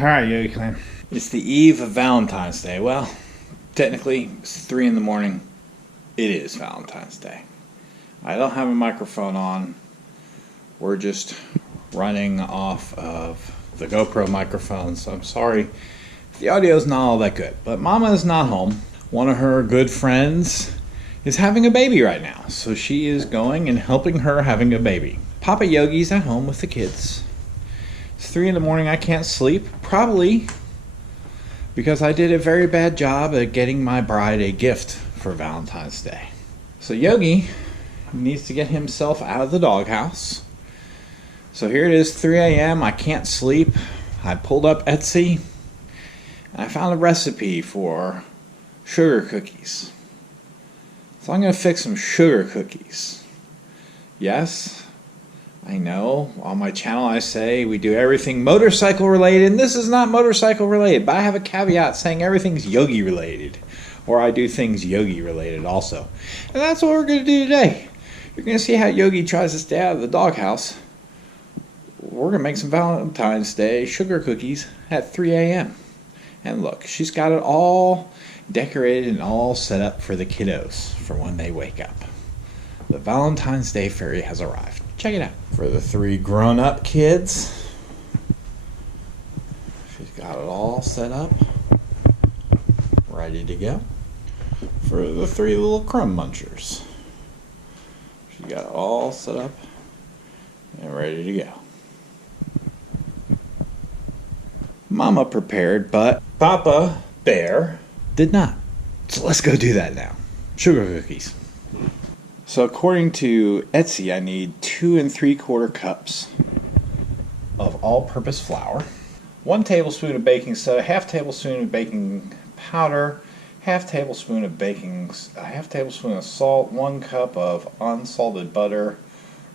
Alright, Yogi Clan. It's the eve of Valentine's Day. Well, technically, it's 3 in the morning. It is Valentine's Day. I don't have a microphone on. We're just running off of the GoPro microphone, so I'm sorry if the audio is not all that good. But Mama is not home. One of her good friends is having a baby right now, so she is going and helping her having a baby. Papa Yogi's at home with the kids. It's 3 in the morning. I can't sleep. Probably because I did a very bad job at getting my bride a gift for Valentine's Day. So Yogi needs to get himself out of the doghouse. So here it is, 3 a.m. I can't sleep. I pulled up Etsy and I found a recipe for sugar cookies. So I'm going to fix some sugar cookies. Yes, I know, on my channel I say we do everything motorcycle related, and this is not motorcycle related, but I have a caveat saying everything's Yogi related, or I do things Yogi related also. And that's what we're going to do today. You're going to see how Yogi tries to stay out of the doghouse. We're going to make some Valentine's Day sugar cookies at 3 a.m. And look, she's got it all decorated and all set up for the kiddos for when they wake up. The Valentine's Day fairy has arrived. Check it out. For the 3 grown-up kids, she's got it all set up, ready to go. For the 3 little crumb munchers, she got it all set up and ready to go. Mama prepared, but Papa Bear did not. So let's go do that now. Sugar cookies. So according to Etsy, I need 2 3/4 cups of all-purpose flour, 1 tablespoon of baking soda, half tablespoon of baking powder, half tablespoon of salt, 1 cup of unsalted butter,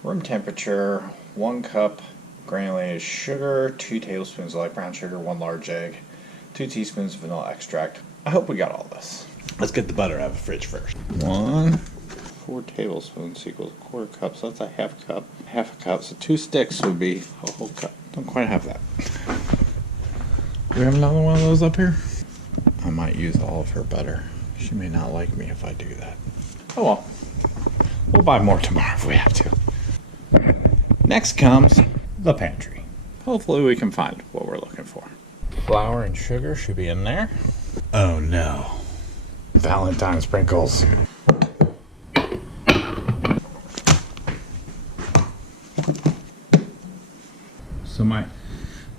room temperature, 1 cup granulated sugar, 2 tablespoons of light brown sugar, 1 large egg, 2 teaspoons of vanilla extract. I hope we got all this. Let's get the butter out of the fridge first. 4 tablespoons equals 1/4 cup, so that's a half cup. Half a cup, so 2 sticks would be a whole cup. Don't quite have that. Do we have another one of those up here? I might use all of her butter. She may not like me if I do that. Oh well. We'll buy more tomorrow if we have to. Next comes the pantry. Hopefully we can find what we're looking for. Flour and sugar should be in there. Oh no. Valentine sprinkles. So my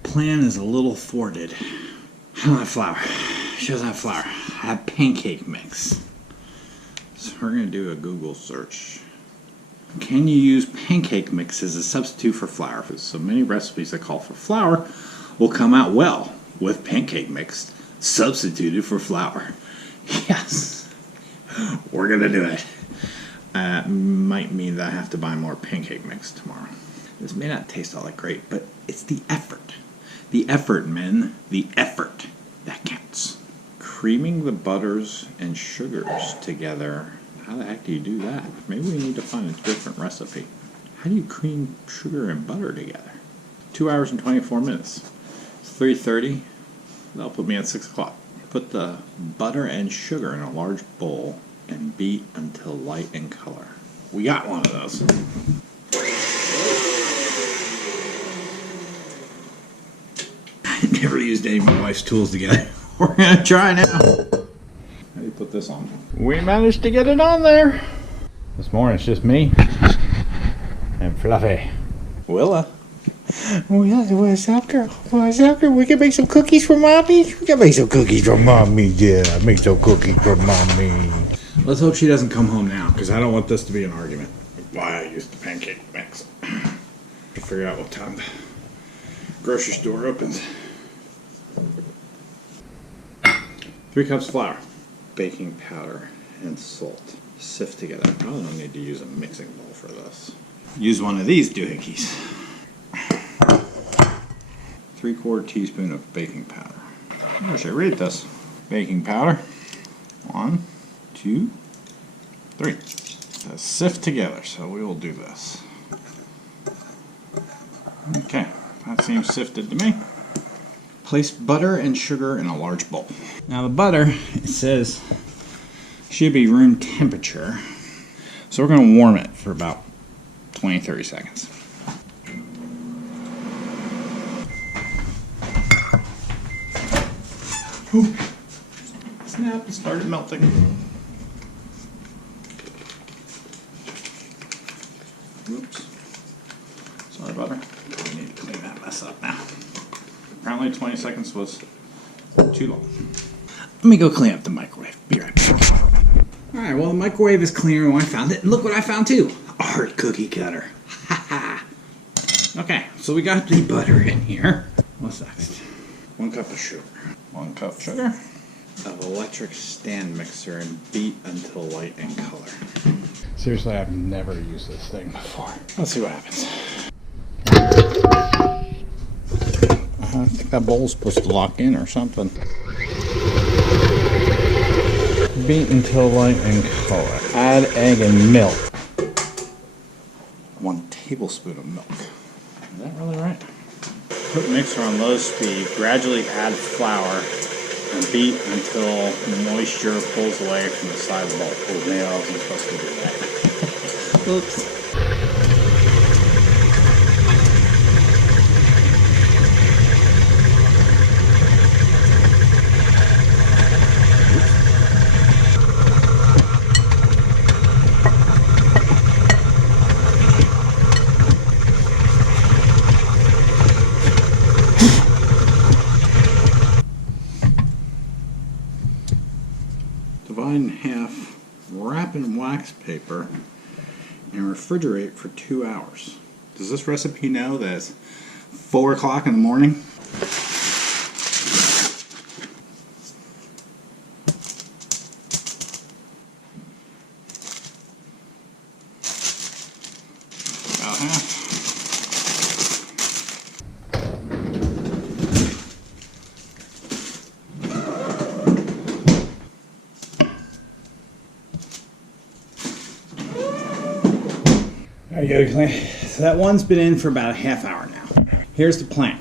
plan is a little thwarted. I don't have flour. She doesn't have flour. I have pancake mix. So we're going to do a Google search. Can you use pancake mix as a substitute for flour? Because so many recipes that call for flour will come out well with pancake mix substituted for flour. Yes. We're going to do it. Might mean that I have to buy more pancake mix tomorrow. This may not taste all that great, but it's the effort. The effort, men. The effort that counts. Creaming the butters and sugars together. How the heck do you do that? Maybe we need to find a different recipe. How do you cream sugar and butter together? 2 hours and 24 minutes. It's 3:30. That'll put me at 6 o'clock. Put the butter and sugar in a large bowl and beat until light in color. We got one of those. Never used any of my wife's tools together. We're gonna try now. How do you put this on? We managed to get it on there. This morning it's just me and Fluffy. Willa. What's up, girl? What's up, girl? We can make some cookies for mommy. We can make some cookies for mommy. Yeah, make some cookies for mommy. Let's hope she doesn't come home now, because I don't want this to be an argument. Why I used the pancake mix. To figure out what time the grocery store opens. 3 cups flour, baking powder, and salt. Sift together. I probably don't need to use a mixing bowl for this. Use one of these doohickeys. 3/4 teaspoon of baking powder. I should read this. Baking powder. 1, 2, 3. Sift together, so we will do this. Okay, that seems sifted to me. Place butter and sugar in a large bowl. Now the butter, it says, should be room temperature. So we're going to warm it for about 20-30 seconds. Ooh. Snap, it started melting. Oops. Sorry, butter. I need to clean that mess up now. Apparently 20 seconds was too long. Let me go clean up the microwave. Be right back. Alright, well the microwave is cleaner when I found it. And look what I found too. A hard cookie cutter. Okay, so we got the butter in here. What's next? 1 cup of sugar. 1 cup sugar. Of electric stand mixer and beat until light in color. Seriously, I've never used this thing before. Let's see what happens. I think that bowl's supposed to lock in or something. Beat until light in color. Add egg and milk. 1 tablespoon of milk. Is that really right? Put mixer on low speed. Gradually add flour and beat until moisture pulls away from the side of the bowl. Oh, maybe I wasn't supposed to do that. Oops. Divide in half, wrap in wax paper, and refrigerate for 2 hours. Does this recipe know that it's 4 o'clock in the morning? About half. Yogi clean. So that one's been in for about a half hour now. Here's the plan.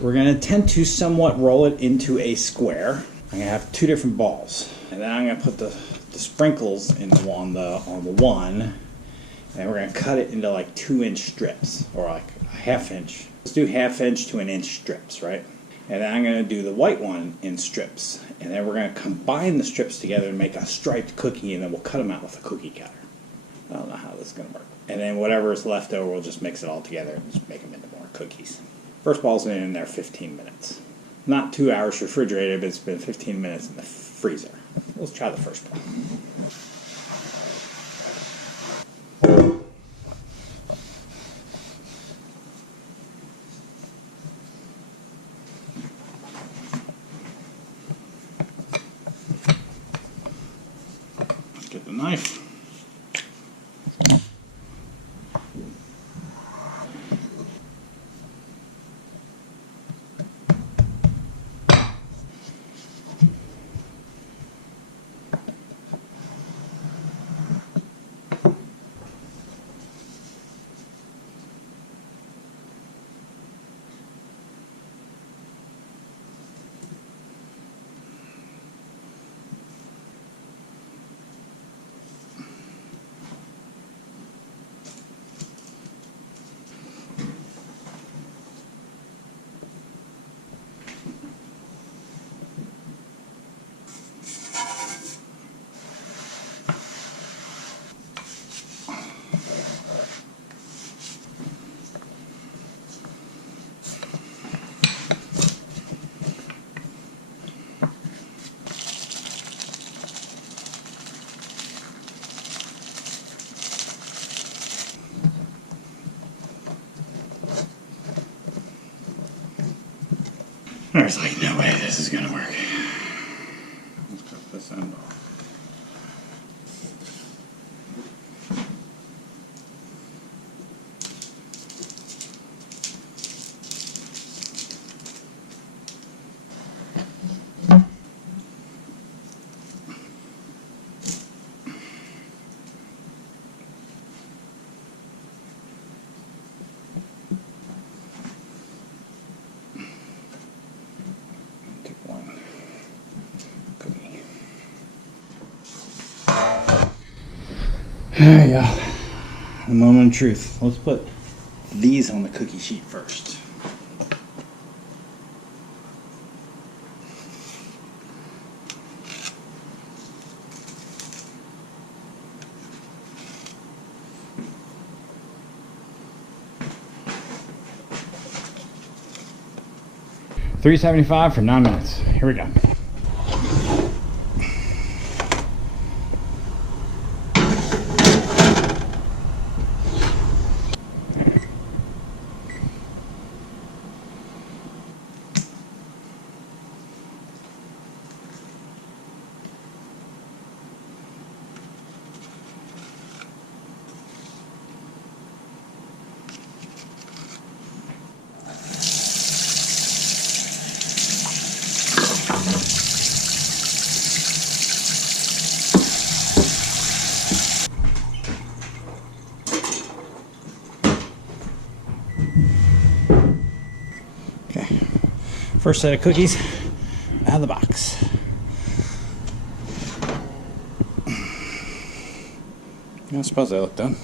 We're going to attempt to somewhat roll it into a square. I'm going to have 2 different balls. And then I'm going to put the sprinkles in on the one. And we're going to cut it into like 2-inch strips. Or like a ½ inch. Let's do ½ inch to 1 inch strips, right? And then I'm going to do the white one in strips. And then we're going to combine the strips together and make a striped cookie. And then we'll cut them out with a cookie cutter. I don't know how this is going to work. And then whatever is left over, we'll just mix it all together and just make them into more cookies. First ball's been in there 15 minutes. Not 2 hours refrigerated, but it's been 15 minutes in the freezer. Let's try the first ball. Let's get the knife. There's like no way this is gonna work. Let's cut this end off. There you go. The moment of truth. Let's put these on the cookie sheet first. $3.75 for 9 minutes. Here we go. First set of cookies out of the box. I suppose they look done.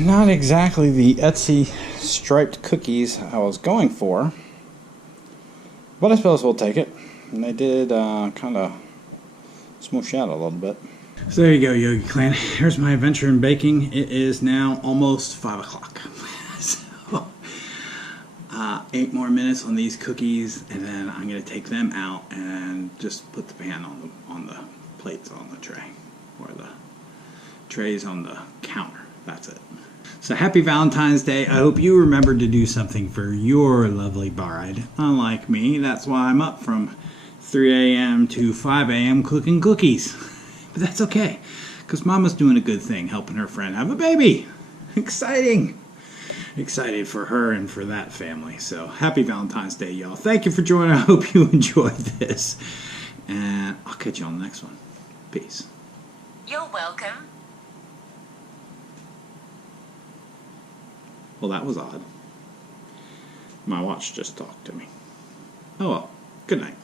Not exactly the Etsy striped cookies I was going for, but I suppose we'll take it. And they did kind of smoosh out a little bit. So there you go, Yogi Clan. Here's my adventure in baking. It is now almost 5 o'clock. So, 8 more minutes on these cookies, and then I'm going to take them out and just put the pan on the plates on the tray, or the trays on the counter. That's it. So happy Valentine's Day. I hope you remembered to do something for your lovely bride. Unlike me, that's why I'm up from 3 a.m. to 5 a.m. cooking cookies. But that's okay, because Mama's doing a good thing, helping her friend have a baby. Exciting. Excited for her and for that family. So happy Valentine's Day, y'all. Thank you for joining. I hope you enjoyed this. And I'll catch you on the next one. Peace. You're welcome. Well, that was odd. My watch just talked to me. Oh well. Good night.